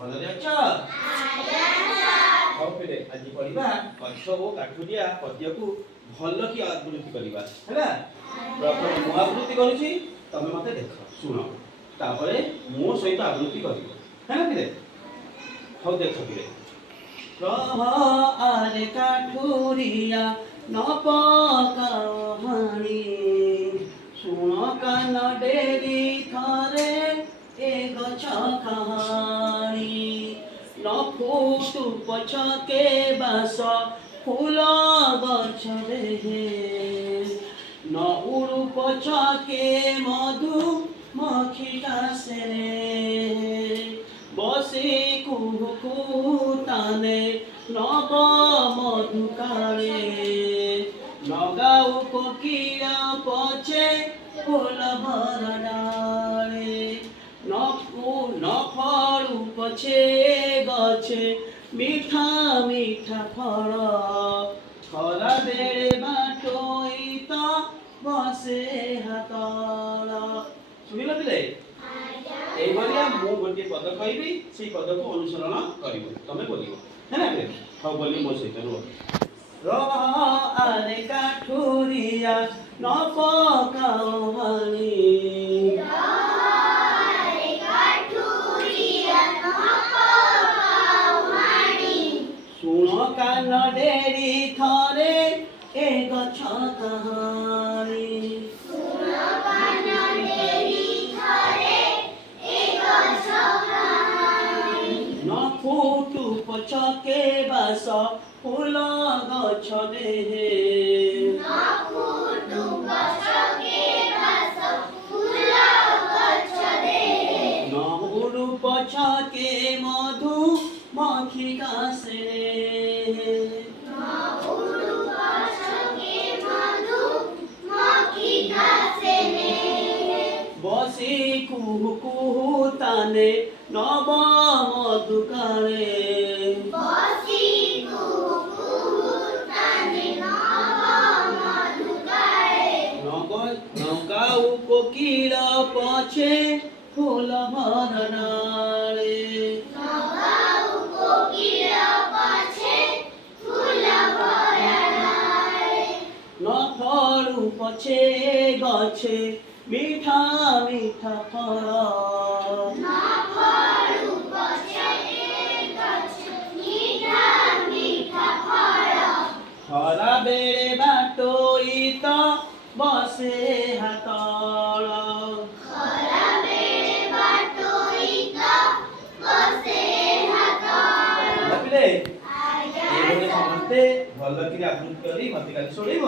ଭଲରେ ଅଛ? ହଉ ପିଲେ ଆଜି ପଢିବା ଗଛ ଓ କାଠୁରିଆ ପଦ୍ୟକୁ ଭଲ କି ଆବୃତ୍ତି କରିବା ହେଲା। ପ୍ରଥମେ ମୁଁ ଆବୃତ୍ତି କରୁଛି, ତମେ ମତେ ଦେଖ ଶୁଣ, ତାପରେ ମୋ ସହିତ ଆବୃତ୍ତି କରିବ ହେଲା ପିଲେ। ହଉ ଦେଖ ପିଲେ। ରହ ଆରେ କାଠୁରିଆ ନ ପକାଅ ହାଣି, ଶୁଣ କାନ ଡେରି ଥରେ ଏ ଗଛ କାହାଣୀ। ନ ଫୁଟୁ ପଛକେ ବାସ ଫୁଲ ଗଛରେ, ନ ଉଡୁ ପଛକେ ମଧୁ ମକ୍ଷୀ କାଶରେ। ବସି କୁହୁ କୁହୁ ତାନେ ନବ ମଧୁ କାଳେ, ନଗାଉ କୋକିଳ ପଛେ ଫୁଲ ଭର ଡାଳେ। ନ ଫଳୁ ପଛେ ଗଛେ ମିଠା ମିଠା ଫଳ, ଖରା ବେଳେ ବାଟୋଇ ତ ବସେ ହାତଳ। ଶୁଣିଲ ପିଲେ? এইভাবে ମୁଁ ଗୋଟିଏ ପଦ କହିବି, ସେଇ ପଦକୁ ଅନୁସରଣ କରିବ, ତମେ ବୋଲିବ ହେଲା ପିଲେ। ହଉ ବୋଲି ମୋ ସହିତ ରୁହ। ରହ ଆରେ କାଠୁରିଆ ନ ପକାଅ ହାଣି, ଶୁଣ କାନ ଡେରି ଥରେ ଏ ଗଛ କାହାଣୀ। ନ ଫୁଟୁ ପଛକେ ବାସ ଫୁଲ ଗଛ ଦେହେ, ନ ଉଡୁ ପଛକେ ମଧୁ ମକ୍ଷୀ କାଶରେ। বসি কুহু কুহু তানে নব মধু কালে, নগাউ কোকিল পছে ফুল ভর ডালে। ন ফলু পছে গছে মিঠা মিঠা ফল, খরা বেড়ে বাটই তো বসে হাতল। ভাবিলে এইভাবে ସମସ୍ତେ ଭଲ କିରି ଆବୃତ୍ତି କରି ମତେ କାଲି ଶୁଣିବ।